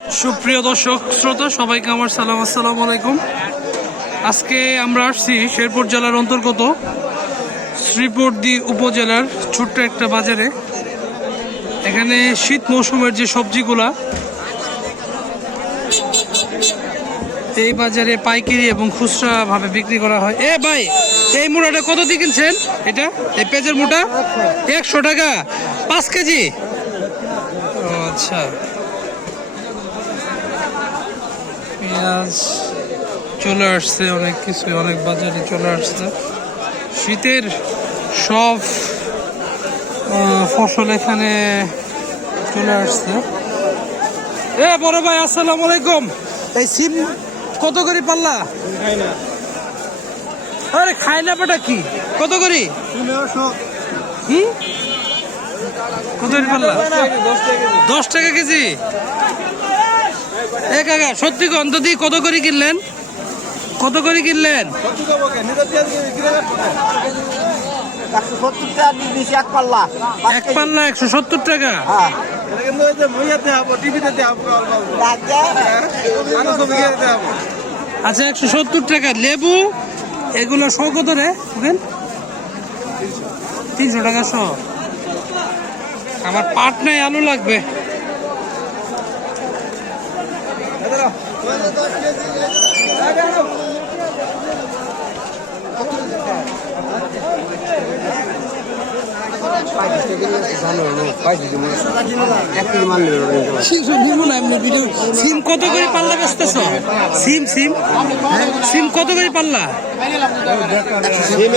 সুপ্রিয় দর্শক, শ্রোতা, সবাইকে আমার সালাম, আসসালামু আলাইকুম। আজকে আমরা আসছি শেরপুর জেলার অন্তর্গত শ্রীপুরদি উপজেলার ছোট্ট একটা বাজারে। এখানে শীত মৌসুমের যে সবজিগুলা, এই বাজারে পাইকারি এবং খুচরা ভাবে বিক্রি করা হয়। এ ভাই, এই মুড়াটা কত দিয়ে কিনছেন? এটা, এই পেঁয়াজের মুটা একশো টাকা। পাঁচ কেজি? আচ্ছা। পেঁয়াজ চলে আসছে অনেক কিছু অনেক বাজারে চলে আসছে। শীতের সব ফসল এখানে চলে আসছে। এ বড় ভাই আসসালামু আলাইকুম। এই সিম কত করে পাল্লা? আরে খাই না বেটা কি? কত করে? কত করে পাল্লা? দশ টাকা কেজি। এ কাকা সত্যি কন তো দি কত করে কিনলেন? কত করে কিনলেন? একশো সত্তর টাকা এক পাল্লা। একশো সত্তর টাকা? হ্যাঁ। আচ্ছা একশো সত্তর টাকা। লেবু এগুলো শো কত রে বুঝলেন তিনশো টাকা শো। আমার পাট নাই আলু লাগবে। সিম কত করে পাল্লা বেচতেছ? সিম সিম? সিম কত করে পাল্লা?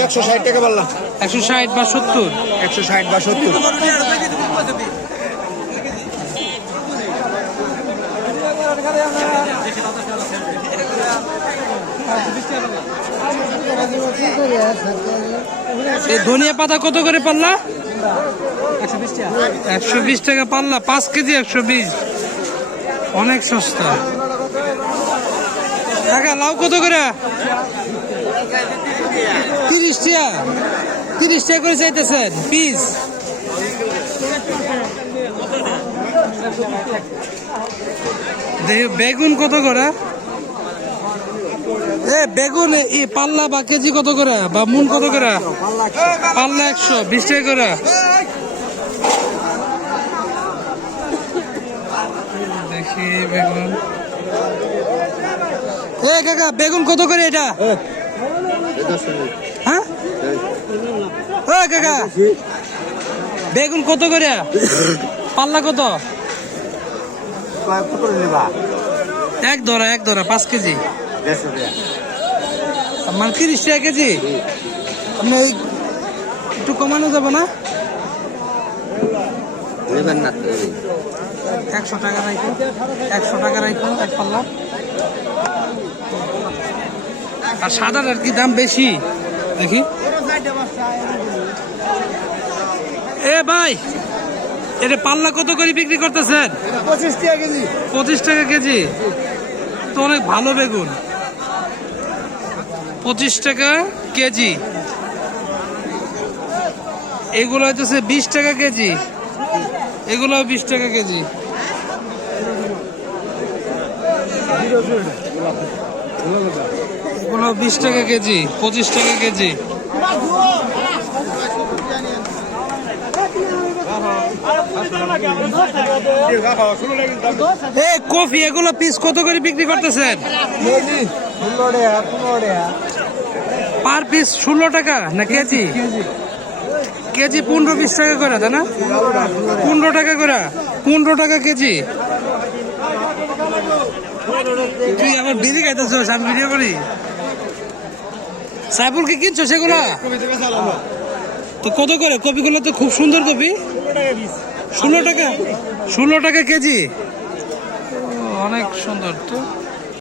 একশো ষাট টাকা পাল্লা। একশো ষাট বা সত্তর? একশো ষাট বা সত্তর। এই ধনিয়া পাতা কত করে পাল্লা? একশো বিশ টাকা পাল্লা, পাঁচ কেজি একশো বিশ। অনেক সস্তা। টাকা লাউ কত করে? তিরিশ টাকা। তিরিশ টাকা করে চাইতেছেন, পিস। বেগুন কত করে? বেগুন ই পাল্লা বা কেজি কত করে? বা মুন কত করে? পাল্লা একশো বিশ টাকা করে। দেখি বেগুন। এ কাকা বেগুন কত করে এটা? হ্যাঁ? ও কাকা বেগুন কত করে? পাল্লা কত? এক ধরা এক ধরা পাঁচ কেজি। দেড়শো টাকা। মানে তিরিশ টাকা কেজি। আপনি এই একটু কমানো যাবে না? নেবেন না। একশো টাকা রাখো একশো টাকা রাখো এক পাল্লা। আর সাদার আর কি দাম বেশি? দেখি। এ ভাই এটা পাল্লা কত করে বিক্রি করতেছেন? পঁচিশ টাকা কেজি। পঁচিশ টাকা কেজি। তো অনেক ভালো বেগুন। পঁচিশ টাকা কেজি। এগুলো হচ্ছে বিশ টাকা কেজি। এগুলো বিশ টাকা কেজি। এগুলো বিশ টাকা কেজি, পঁচিশ টাকা কেজি। কফি এগুলো পিস কত করে বিক্রি করতেছেন কেজি ষোলো টাকা পনেরো টাকা পার পিস ষোলো টাকা না কেজি? কেজি পনেরো বিশ টাকা করে তাই না? পনেরো টাকা করে পনেরো টাকা কেজি। তুই আবার বিড়ি খাইতেছ আমি ভিডিও করি। সাইফুল কি কিনছো সেগুলো? তো কত করে? কপিগুলো তো খুব সুন্দর কপি। ষোলো টাকা ষোলো টাকা কেজি। অনেক সুন্দর তো।